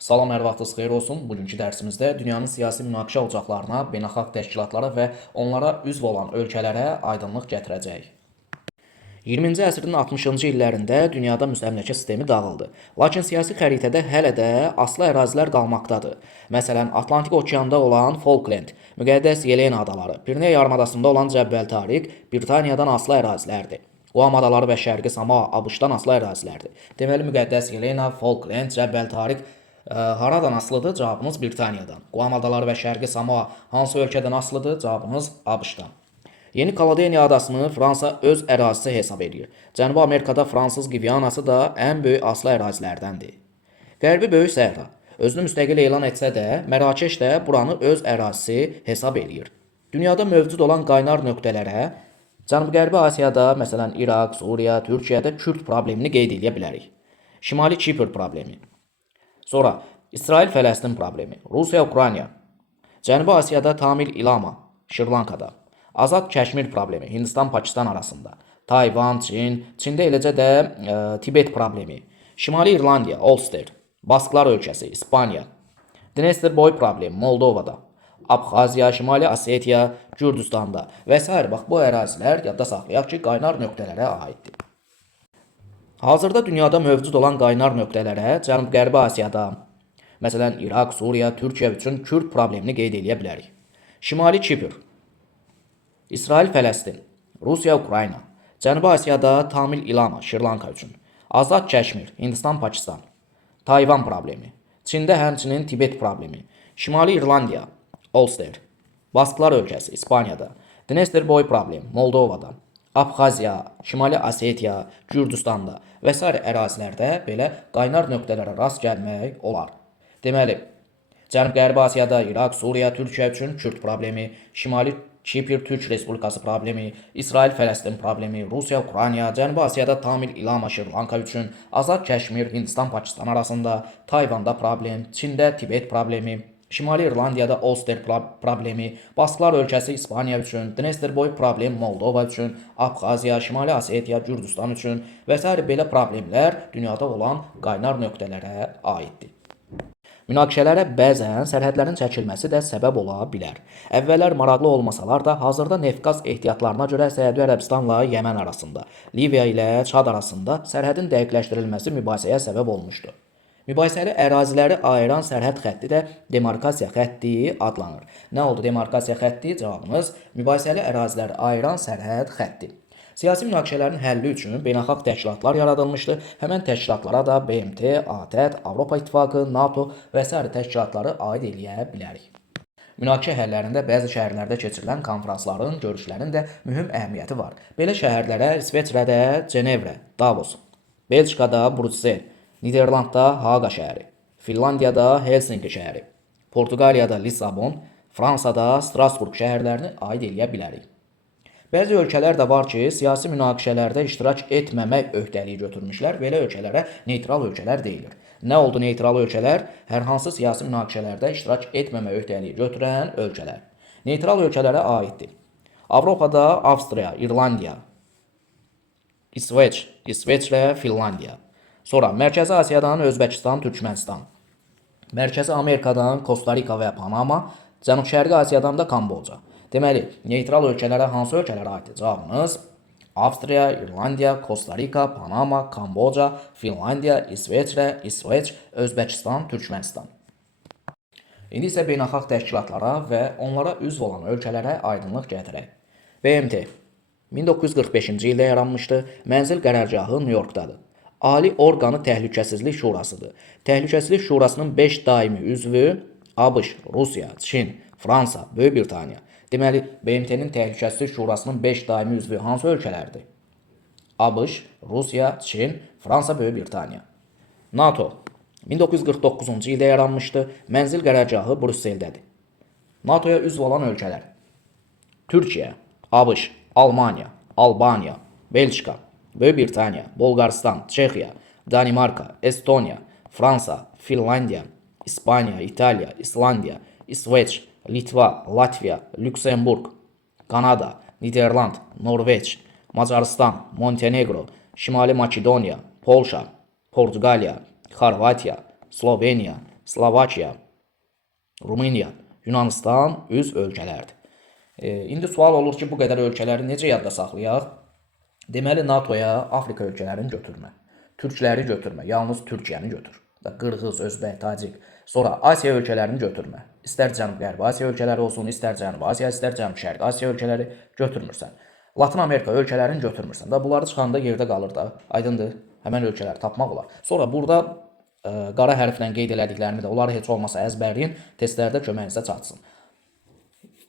Salam, hər vaxtınız xeyir olsun. Bugünkü dərsimizdə dünyanın siyasi münaqişə ocaqlarına, beynəlxalq təşkilatlara və onlara üzv olan ölkələrə aydınlıq gətirəcəyik. 20-ci əsrin 60-cı illərində dünyada müstəmləkə sistemi dağıldı. Lakin siyasi xəritədə hələ də asılı ərazilər qalmaqdadır. Məsələn, Atlantik okeanda olan Falkland, Müqəddəs Yelena adaları, Pirneya yarımadasında olan Cəbbəl Tariq Britaniyadan asılı ərazilərdir. Guam adaları və Şərqi Samoa ABŞ-dan asılı ərazilərdir. Deməli, Müqəddəs Yelena, Falkland, Cəbbəl Tariq haradan asılıdır? Cavabımız Britaniyadan. Guam adaları və Şərqi Samoa hansı ölkədən asılıdır? Cavabımız ABŞ-dan. Yeni Kaledoniya adasını Fransa öz ərazisi hesab edir. Cənubi Amerikada Fransız Gvianası da ən böyük asılı ərazilərdəndir. Qərbi Böyük Səhra özünü müstəqil elan etsə də, Mərakeş də buranı öz ərazisi hesab edir. Dünyada mövcud olan qaynar nöqtələrə Cənubi-Qərbi Asiyada, məsələn İraq, Suriya, Türkiyədə Kürd problemini qeyd edə bilərik. Şimali Kipr problemi. Sonra İsrail-Fələstin problemi, Rusiya-Ukrayna, Cənubi Asiyada Tamil İlama, Şri-Lankada, Azad Kəşmir problemi, Hindistan-Pakistan arasında, Tayvan, Çin, Çində eləcə də Tibet problemi, Şimali İrlandiya, Ulster, Basklar ölkəsi, İspaniya, Dnestr-Boy problemi, Moldovada, Abxaziya, Şimali Osetiya, Gürcüstanda və s. Bax, bu ərazilər yadda saxlayaq ki, qaynar nöqtələrə aiddir. Hazırda dünyada mövcud olan qaynar nöqtələrə Cənub-Qərbi Asiyada, məsələn İraq, Suriya, Türkiyə üçün Kürd problemini qeyd edə bilərik. Şimali Kipr, İsrail-Fələstin, Rusiya-Ukrayna, Cənubi Asiyada Tamil İlama, Şri-Lanka üçün, Azad Kəşmir, Hindistan-Pakistan, Tayvan problemi, Çində həmçinin Tibet problemi, Şimali İrlandiya, Ulster, Basklar ölkəsi, İspaniyada, Dnestr-Boy problemi, Moldovada, Abxaziya, Şimali Osetiya, Gürcüstanda və s. ərazilərdə belə qaynar nöqtələrə rast gəlmək olar. Deməli, Cənub-Qərbi Asiyada İraq, Suriya, Türkiyə üçün Kürd problemi, Şimali Kipr Türk Respublikası problemi, İsrail-Fələstin problemi, Rusiya-Ukrayna, Cənubi Asiyada Tamil İlama, Şri-Lanka üçün, Azad Kəşmir, Hindistan-Pakistan arasında, Tayvanda problem, Çində Tibet problemi, Şimali İrlandiyada Ulster problemi, Basklar ölkəsi İspaniya üçün, Dnestr-Boy problem Moldova üçün, Abxaziya, Şimali Osetiya, Gürcüstan üçün və s. belə problemlər dünyada olan qaynar nöqtələrə aiddir. Münaqişələrə bəzən sərhədlərin çəkilməsi də səbəb ola bilər. Əvvəllər maraqlı olmasalar da, hazırda neft-qaz ehtiyatlarına görə Səudiyyə Ərəbistanla Yəmən arasında, Liviya ilə Çad arasında sərhədin dəqiqləşdirilməsi mübahisəyə səbəb olmuşdur. Mübahisəli əraziləri ayıran sərhəd xətti də demarkasiya xətti adlanır. Nə oldu demarkasiya xətti? Cavabımız mübahisəli əraziləri ayıran sərhəd xətti. Siyasi münaqişələrin həlli üçün beynəlxalq təşkilatlar yaradılmışdı. Həmən təşkilatlara da BMT, ATƏT, Avropa İttifaqı, NATO və s. təşkilatları aid eləyə bilərik. Münaqişə həllərində bəzi şəhərlərdə keçirilən konferansların, görüşlərin də mühüm əhəmiyyəti var. Belə şəhərlərə İsveçrədə Cenevrə, Davos, Belçikada Bruksel, Niderlandda Haaqa şəhəri, Finlandiyada Helsinki şəhəri, Portuqaliyada Lissabon, Fransada Strasburq şəhərlərini aid eləyə bilərik. Bəzi ölkələr də var ki, siyasi münaqişələrdə iştirak etməmək öhdəliyi götürmüşlər. Belə ölkələrə neytral ölkələr deyilir. Nə oldu neytral ölkələr? Hər hansı siyasi münaqişələrdə iştirak etməmək öhdəliyi götürən ölkələr. Neytral ölkələrə aiddir. Avropada Avstriya, İrlandiya, İsveçrə, Finlandiya. Sonra Mərkəzi Asiyadan Özbəkistan, Türkmənistan. Mərkəzi Amerikadan Kosta-Rika və Panama. Cənub-Şərqi Asiyadan da Kamboca. Deməli, neytral ölkələrə hansı ölkələrə aiddir? Cavabımız Avstriya, İrlandiya, Kosta-Rika, Panama, Kamboca, Finlandiya, İsveçrə, İsveç, Özbəkistan, Türkmənistan. İndi isə beynəlxalq təşkilatlara və onlara üzv olan ölkələrə aydınlıq gətirək. BMT 1945-ci ildə yaranmışdı. Mənzil qərargahı Nyu-Yorkdadır. Ali orqanı Təhlükəsizlik Şurasıdır. Təhlükəsizlik Şurasının 5 daimi üzvü ABŞ, Rusiya, Çin, Fransa, Böyük Britaniya. Deməli, BMT-nin Təhlükəsizlik Şurasının 5 daimi üzvü hansı ölkələrdir? ABŞ, Rusiya, Çin, Fransa, Böyük Britaniya. NATO 1949-cu ildə yaranmışdı. Mənzil qərargahı Brüsseldədir. NATOya üzv olan ölkələr: Türkiyə, ABŞ, Almaniya, Albaniya, Belçika, Böyük Britaniya, Bolqarıstan, Çexiya, Danimarka, Estoniya, Fransa, Finlandiya, İspaniya, İtaliya, İslandiya, İsveç, Litva, Latviya, Lüksemburq, Kanada, Niderland, Norveç, Macaristan, Montenegro, Şimali Makedoniya, Polşa, Portuqaliya, Xorvatiya, Sloveniya, Slovakiya, Rumıniya, Yunanistan üzv ölkələrdir. İndi sual olur ki, bu qədər ölkələri necə yadda saxlayaq? Deməli, NATOya Afrika ölkələrini götürmə, türkləri götürmə, yalnız Türkiyəni götür. Qırğız, Özbək, Tacik. Sonra Asiya ölkələrini götürmə. İstər Cənub-Qərbi Asiya ölkələri olsun, istər Cənubi Asiya, istər Cənub-Şərqi Asiya ölkələri götürmürsən. Latin Amerika ölkələrini götürmürsən. Da bunları çıxanda yerdə qalır da. Aydındır? Həmən ölkələri tapmaq olar. Sonra burada qara hərflə qeyd elədiklərimi də onları heç olmasa əzbərləyin, testlərdə köməyinizə çatsın.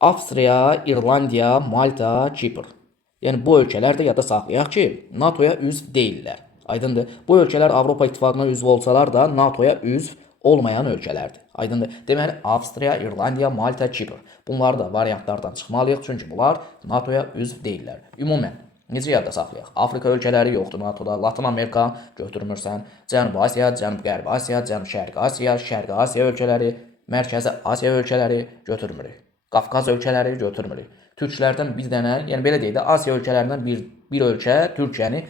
Avstriya, İrlandiya, Malta, Kipr. Yəni bu ölkələr də yadda saxlayaq ki, NATOya üzv deyillər. Aydındır? Bu ölkələr Avropa İttifaqına üzv olsalar da NATOya üzv olmayan ölkələrdir. Aydındır? Deməli, Avstriya, İrlandiya, Malta, Kipr. Bunlar da variantlardan çıxmalıyıq, çünki bunlar NATOya üzv deyillər. Ümumən, necə yadda saxlayaq? Afrika ölkələri yoxdur NATOda, Latin Amerika götürmürsən, Cənubi Asiya, Cənub-Qərbi Asiya, Cənub-Şərqi Asiya, Şərqi Asiya ölkələri, Mərkəzi Asiya ölkələri götürmürük. Qafqaz ölkələri götürmürük. Türklərdən bir dənə, yəni belə deyək də, Asiya ölkələrindən bir ölkə, Türkiyəni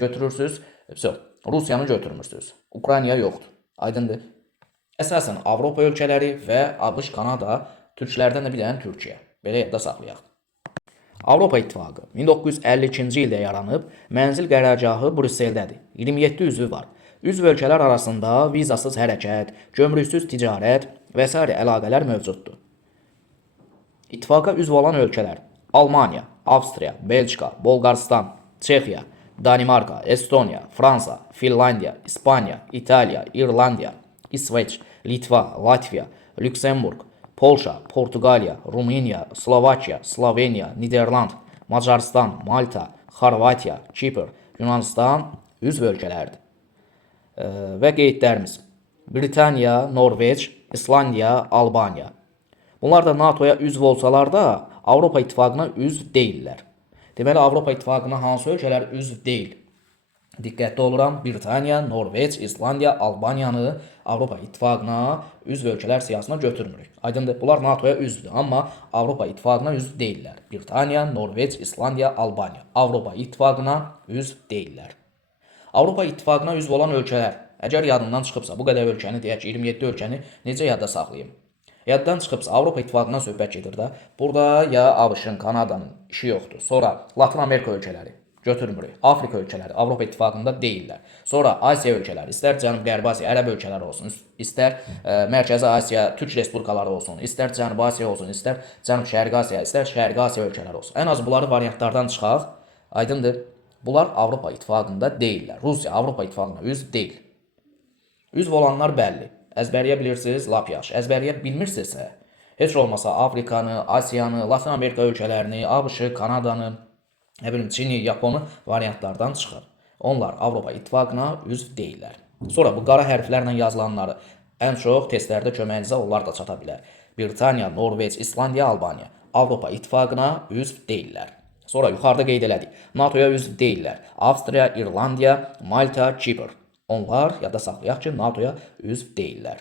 götürürsünüz. Rusiyanı götürmürsünüz. Ukraynaya yoxdur. Aydındır. Əsasən Avropa ölkələri və ABŞ, Kanada, türklərdən də bir dənə Türkiyə. Belə yadda saxlayaq. Avropa İttifaqı 1952-ci ildə yaranıb, mənzil qərargahı Brüsseldədir. 27 üzvü var. Üzv ölkələr arasında vizasız hərəkət, gömrüksüz ticarət və s. əlaqələr mövcuddur. İttifaqa üzv olan ölkələr: Almaniya, Avstriya, Belçika, Bolqarıstan, Çexiya, Danimarka, Estoniya, Fransa, Finlandiya, İspaniya, İtaliya, İrlandiya, İsveç, Litva, Latviya, Lüksemburq, Polşa, Portuqaliya, Rumıniya, Slovakiya, Sloveniya, Niderland, Macaristan, Malta, Xorvatiya, Kipr, Yunanistan üzv ölkələrdir. Və qeydlərimiz: Britaniya, Norveç, İslandiya, Albaniya. Bunlar da NATOya üzv olsalar da Avropa İttifaqına üzv deyillər. Deməli, Avropa İttifaqına hansı ölkələr üzv deyil? Diqqətli oluram, Britaniya, Norveç, İslandiya, Albaniyanı Avropa İttifaqına üzv ölkələr siyahısına götürmürük. Aydındır, bunlar NATOya üzvdür, amma Avropa İttifaqına üzv deyillər. Britaniya, Norveç, İslandiya, Albaniya Avropa İttifaqına üzv deyillər. Avropa İttifaqına üzv olan ölkələr, əgər yadından çıxıbsa, bu qədər ölkəni deyək ki, 27 ölkəni necə yadda saxlayayım? Yaddan çıxıbsa, Avropa İttifaqından söhbət gedir də. Burada ya ABŞ-ın, Kanadanın işi yoxdur. Sonra Latin Amerika ölkələri götürmürük. Afrika ölkələri Avropa İttifaqında deyillər. Sonra Asiya ölkələri, istər Cənub-Qərbi Asiya, Ərəb ölkələri olsun, istər Mərkəzi Asiya, Türk Respublikaları olsun, istər Cənubi Asiya olsun, istər Cənub-Şərqi Asiya, istər Şərqi Asiya ölkələri olsun. Ən az bunları variantlardan çıxaq. Aydındır. Bunlar Avropa İttifaqında deyillər. Rusiya Avropa İttifaqına üzv deyil. Üzv olanlar bəlli. Əzbərləyə bilirsiniz, lap yaxşı. Əzbərləyə bilmirsinizsə, heç olmasa Afrikanı, Asiyanı, Latin Amerika ölkələrini, ABŞ-ı, Kanadanı, nə bilim, Çini, Yaponu variantlardan çıxır. Onlar Avropa İttifaqına üzv deyillər. Sonra bu qara hərflərlə yazılanları ən çox testlərdə köməyinizə onlar da çata bilər. Britaniya, Norveç, İslandiya, Albaniya Avropa İttifaqına üzv deyillər. Sonra yuxarıda qeyd elədik. NATOya üzv deyillər. Avstriya, İrlandiya, Malta, Kipr. Onlar, yadda saxlayaq ki, NATOya üzv deyillər.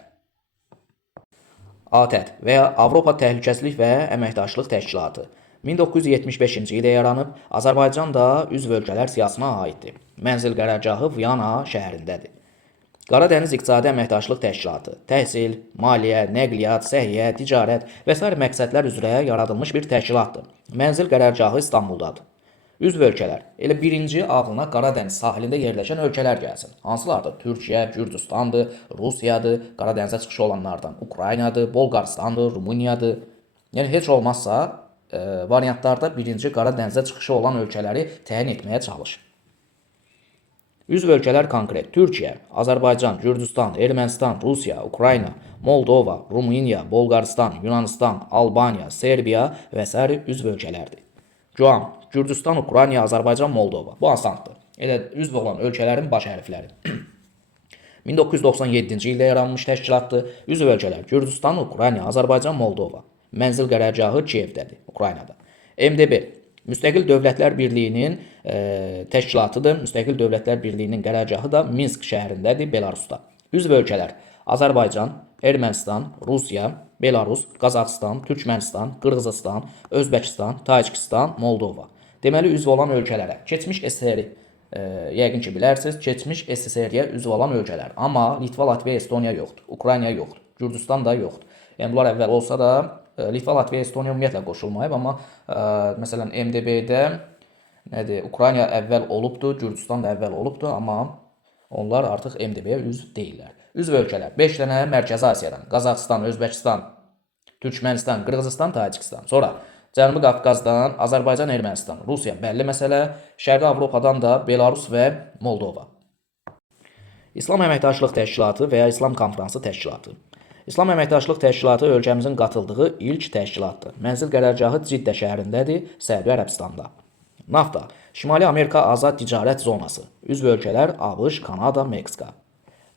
ATƏT və ya Avropa Təhlükəsizlik və Əməkdaşlıq Təşkilatı 1975-ci ildə yaranıb, Azərbaycan da üzv ölkələr siyahısına aiddir. Mənzil qərargahı Viyana şəhərindədir. Qaradəniz İqtisadi Əməkdaşlıq Təşkilatı təhsil, maliyyə, nəqliyyat, səhiyyə, ticarət və s. məqsədlər üzrə yaradılmış bir təşkilatdır. Mənzil qərargahı İstanbuldadır. Üzv ölkələr. Elə birinci ağlına Qaradəniz sahilində yerləşən ölkələr gəlsin. Hansılardır? Türkiyə, Gürcüstandır, Rusiyadır, Qaradənizə çıxışı olanlardan Ukraynadır, Bolqarıstandır, Rumıniyadır. Yəni heç olmazsa variantlarda birinci Qaradənizə çıxışı olan ölkələri təyin etməyə çalış. Üzv ölkələr konkret: Türkiyə, Azərbaycan, Gürcüstan, Ermənistan, Rusiya, Ukrayna, Moldova, Rumıniya, Bolqarıstan, Yunanistan, Albaniya, Serbiya və s. üzv ölkələrdir. Guam, Gürcüstan, Ukrayna, Azərbaycan, Moldova. Bu asandır. Elə üzv olan ölkələrin baş hərfləri. 1997-ci ildə yaranmış təşkilatdır. Üzv ölkələr: Gürcüstan, Ukrayna, Azərbaycan, Moldova. Mənzil qərargahı Kiyevdədir, Ukraynada. MDB Müstəqil Dövlətlər Birliyinin təşkilatıdır. Müstəqil Dövlətlər Birliyinin qərargahı da Minsk şəhərindədir, Belarusda. Üzv ölkələr: Azərbaycan, Ermənistan, Rusiya, Belarus, Qazaxıstan, Türkmənistan, Qırğızistan, Özbəkistan, Tacikistan, Moldova. Deməli, üzv olan ölkələrə. Keçmiş SSR-i yəqin ki bilərsiniz. Keçmiş SSR-yə üzv olan ölkələr. Amma Litva, Latviya, Estoniya yoxdur. Ukrayna yoxdur. Gürcüstan da yoxdur. Yəni bunlar əvvəl olsa da Litva, Latviya, Estoniya ümumiyyətlə qoşulmayıb, amma məsələn MDB-də nədir? Ukrayna əvvəl olubdu, Gürcüstan da əvvəl olubdu, amma onlar artıq MDB-yə üzv deyillər. Üzv ölkələr 5 dənə Mərkəzi Asiyadan: Qazaxıstan, Özbəkistan, Türkmənistan, Qırğızıstan, Tacikistan. Sonra Cənubi Qafqazdan Azərbaycan, Ermənistan, Rusiya bəlli məsələ, Şərqi Avropadan da Belarus və Moldova. İslam Əməkdaşlıq Təşkilatı və ya İslam Konfransı Təşkilatı. İslam Əməkdaşlıq Təşkilatı ölkəmizin qatıldığı ilk təşkilatdır. Mənzil qərargahı Ciddə şəhərindədir, Səudiyyə Ərəbistanda. NAFTA, Şimali Amerika Azad Ticarət Zonası. Üzv ölkələr ABŞ, Kanada, Meksika.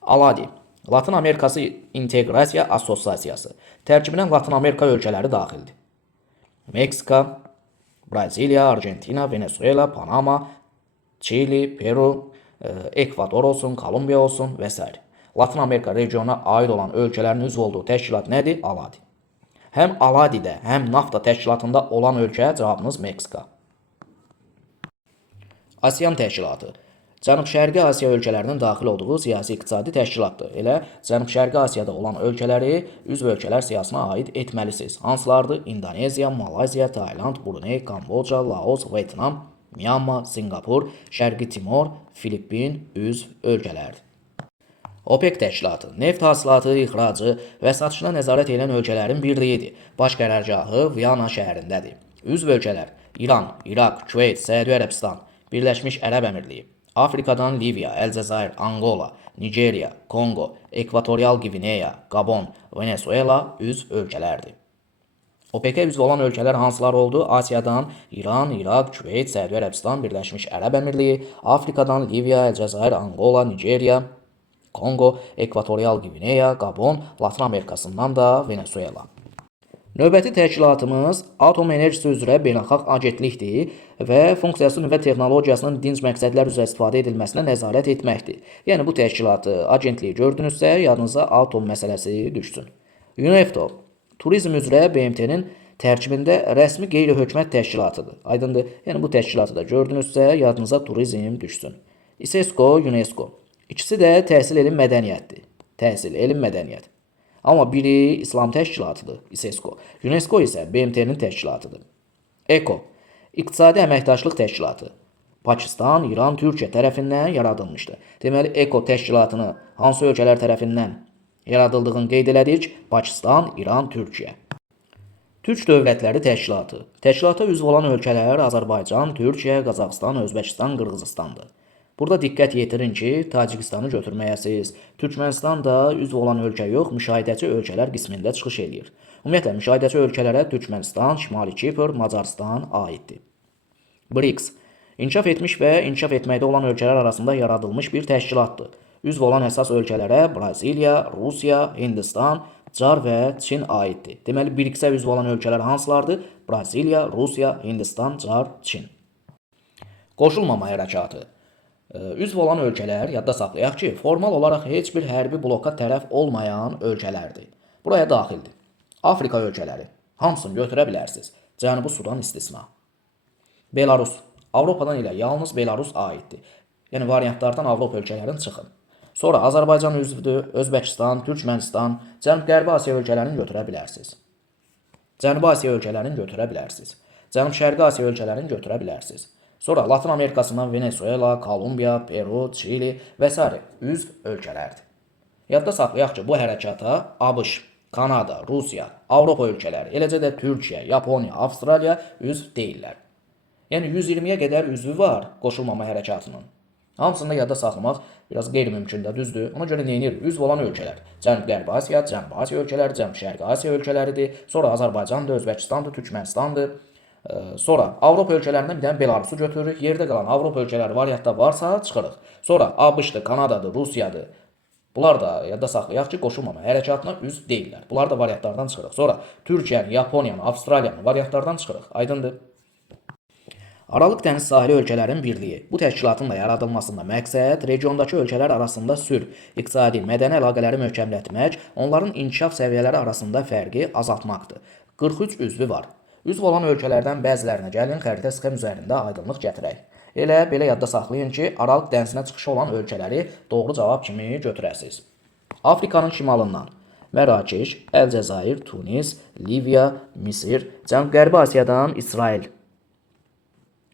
ALADI, Latın Amerikası İnteqrasiya Assosiasiyası. Tərkibinə Latın Amerika ölkələri daxildir. Meksika, Braziliya, Argentina, Venezuela, Panama, Çili, Peru, Ekvador olsun, Kolumbiya olsun və s. Latın Amerika regionuna aid olan ölkələrin üzv olduğu təşkilat nədir? ALADI. Həm ALADI-də, həm NAFTA təşkilatında olan ölkə cavabımız Meksika. ASEAN təşkilatı. Cənub-Şərqi Asiya ölkələrinin daxil olduğu siyasi-iqtisadi təşkilatdır. Elə Cənub-Şərqi Asiyada olan ölkələri üzv ölkələr siyasına aid etməlisiniz. Hansılardır? İndoneziya, Malayziya, Tayland, Bruney, Kamboca, Laos, Vyetnam, Myanma, Singapur, Şərqi Timor, Filippin üzv ölkələrdir. OPEC təşkilatı neft hasilatı, ixracı və satışına nəzarət edən ölkələrin birliyidir. Baş qərargahı Viyana şəhərindədir. Üzv ölkələr İran, İraq, Küveyt, Səudiyyə Ərəbistan, Birləşmiş Ərəb Əmirliyi, Afrikadan Liviya, Əlcəzair, Angola, Nigeriya, Kongo, Ekvatorial Gvineya, Gabon, Venezuela üzv ölkələrdir. OPEC-ə üzv olan ölkələr hansılar oldu? Asiyadan İran, İraq, Küveyt, Səudiyyə Ərəbistan, Birləşmiş Ərəb Əmirliyi, Afrikadan Liviya, Əlcəzair, Angola, Nigeriya, Kongo, Ekvatorial Gvineya, Gabon, Latın Amerikasından da Venezuela. Növbəti təşkilatımız Atom Enerjisi üzrə Beynəlxalq Agentlikdir və funksiyası nüvə texnologiyasının dinc məqsədlər üzrə istifadə edilməsinə nəzarət etməkdir. Yəni bu təşkilatı, agentliyi gördünüzsə, yadınıza atom məsələsi düşsün. UNEFTO, turizm üzrə BMT-nin tərkibində rəsmi qeyri-hökumət təşkilatıdır. Aydındır? Yəni bu təşkilatı da gördünüzsə, yadınıza turizm düşsün. ISESCO, UNESCO. İkisi də təhsil elm mədəniyyətdir. Təhsil elm mədəniyyət. Amma biri İslam təşkilatıdır, ISESCO. UNESCO isə BMT-nin təşkilatıdır. ECO, İqtisadi Əməkdaşlıq Təşkilatı. Pakistan, İran, Türkiyə tərəfindən yaradılmışdır. Deməli, ECO təşkilatını hansı ölkələr tərəfindən yaradıldığını qeyd elədik? Pakistan, İran, Türkiyə. Türk Dövlətləri Təşkilatı. Təşkilata üzv olan ölkələr Azərbaycan, Türkiyə, Qazaxıstan, Özbəkistan, Qırğızıstandır. Burada diqqət yetirin ki, Tacikistanı götürməyəsiz. Türkmənistan da üzv olan ölkə yox, müşahidəçi ölkələr qismində çıxış edir. Ümumiyyətlə, müşahidəçi ölkələrə Türkmənistan, Şimali Kipr, Macarıstan aiddir. BRICS, inkişaf etmiş və inkişaf etməkdə olan ölkələr arasında yaradılmış bir təşkilatdır. Üzv olan əsas ölkələrə Braziliya, Rusiya, Hindistan, Car və Çin aiddir. Deməli, BRICS-ə üzv olan ölkələr hansılardır? Braziliya, Rusiya, Hindistan, Car, Çin. Qoşulmama hərəkatı. Üzv olan ölkələr, yadda saxlayaq ki, formal olaraq heç bir hərbi bloka tərəf olmayan ölkələrdir. Buraya daxildir. Afrika ölkələri. Hamısını götürə bilərsiniz. Cənubi Sudan istisna. Belarus. Avropadan ilə yalnız Belarus aiddir. Yəni variantlardan Avropa ölkələrini çıxın. Sonra Azərbaycan üzvdür, Özbəkistan, Türkmənistan, Cənub-Qərbi Asiya ölkələrini götürə bilərsiniz. Cənubi Asiya ölkələrini götürə bilərsiniz. Cənub-Şərqi Asiya ölkələrini götürə bilərsiniz. Sonra Latın Amerikasından Venezuela, Kolumbiya, Peru, Çili və s. üzv ölkələrdir. Yadda saxlayaq ki, bu hərəkata ABŞ, Kanada, Rusiya, Avropa ölkələri, eləcə də Türkiyə, Yaponiya, Avstraliya üzv deyirlər. Yəni 120-yə qədər üzvü var qoşulmama hərəkatının. Hamısını da yadda saxlamaq biraz qeyri-mümkündür, düzdür. Ona görə neyinir? Üzv olan ölkələr. Cənub-Qərbi Asiya, Cənubi Asiya ölkələri, Cənub-Şərqi Asiya ölkələridir. Sonra Azərbaycandır, Özbəkistandır, Türkmənistandır. Sonra Avropa ölkələrindən bir dənə Belarusu götürürük. Yerdə qalan Avropa ölkələri variantda varsa çıxırıq. Sonra ABŞ-dır, Kanadadır, Rusiyadır. Bunlar da yadda saxlayaq ki, qoşulmama hərəkatına üzv deyirlər. Bunlar da variantlardan çıxırıq. Sonra Türkiyəni, Yaponiyanı, Avstraliyanı variantlardan çıxırıq. Aydındır. Aralıq dəniz sahili ölkələrin birliyi. Bu təşkilatın da yaradılmasında məqsəd regiondakı ölkələr arasında sülh, iqtisadi, mədəni əlaqələri möhkəmlətmək, onların inkişaf səviyyələri arasında fərqi azaltmaqdır. 43 üzvü var. Üzv olan ölkələrdən bəzilərinə gəlin xəritə sxem üzərində aydınlıq gətirək. Elə belə yadda saxlayın ki, Aralıq dənizinə çıxışı olan ölkələri doğru cavab kimi götürəsiniz. Afrikanın şimalından Mərakeş, Əlcəzair, Tunis, Liviya, Misir. Cənub-Qərbi Asiyadan İsrail.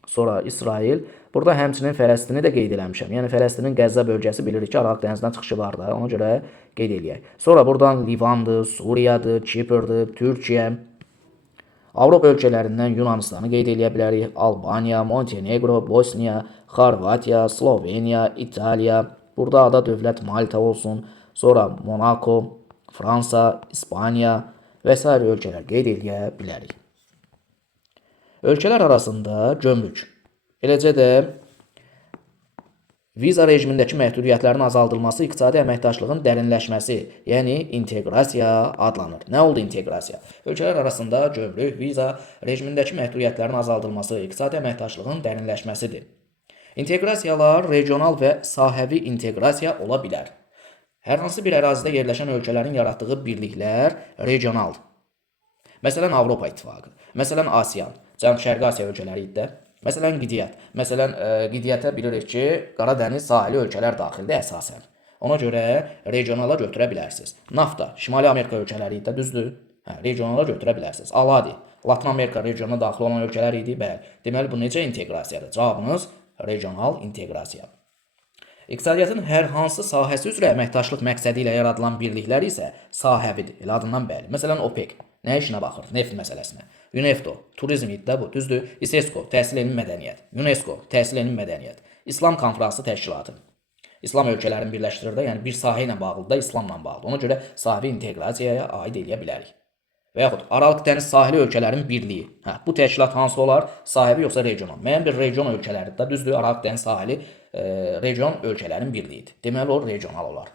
Sonra İsrail. Burada həmçinin Fələstini də qeyd eləmişəm. Yəni Fələstinin Qəzza bölgəsi bilirik ki, Araq dənizdən çıxışı var da, ona görə qeyd eləyək. Sonra buradan Livandır, Suriyadır, Kiprdir, Türkiyə. Avropa ölkələrindən Yunanistanı qeyd eləyə bilərik. Albaniya, Montenegro, Bosniya, Xorvatiya, Sloveniya, İtaliya. Burada ada dövlət Malta olsun. Sonra Monako, Fransa, İspaniya və s. ölkələr qeyd eləyə bilərik. Ölkələr arasında gömrük, eləcə də viza rejimindəki məhdudiyyətlərin azaldılması iqtisadi əməkdaşlığın dərinləşməsi, yəni inteqrasiya adlanır. Nə oldu inteqrasiya? Ölkələr arasında gömrük, viza rejimindəki məhdudiyyətlərin azaldılması iqtisadi əməkdaşlığın dərinləşməsidir. İnteqrasiyalar regional və sahəvi inteqrasiya ola bilər. Hər hansı bir ərazidə yerləşən ölkələrin yaratdığı birliklər regionaldır. Məsələn, Avropa İttifaqı, məsələn, ASEAN, Cənub-Şərqi Asiya ölkələri idi də. Məsələn, qeydiyyat. Məsələn, qeydiyyata bilirik ki, Qara dəniz sahili ölkələr daxildir əsasən. Ona görə regionala götürə bilərsiniz. NAFTA, Şimali Amerika ölkələri idi də, düzdür? Regionala götürə bilərsiniz. ALADI, Latın Amerika regionuna daxil olan ölkələr idi, bəli. Deməli, bu necə inteqrasiyadır? Cavabınız regional inteqrasiya. İqtisadiyyatın hər hansı sahəsi üzrə əməkdaşlıq məqsədi ilə yaradılan birliklər isə sahəvidir. Elə adından bəli. Məsələn, OPEC nə işinə baxır? Neft məsələsinə. UNEFTO, turizm idi də bu, düzdür? ISESCO, təhsil elmi mədəniyyət. UNESCO, təhsil elmi mədəniyyət. İslam konfransı təşkilatı. İslam ölkələrini birləşdirir də, yəni bir sahə ilə bağlıdır da, İslamla bağlıdır. Ona görə sahəvi inteqrasiyaya aid eləyə bilərik. Və yaxud Aralıq dəniz sahili ölkələrin birliyi. Bu təşkilat hansı olar? Sahəvi yoxsa regional? Müəyyən bir region ölkələridir də, düzdür? Aralıq dəniz sahili region ölkələrin birliyidir. Deməli, o regional olar.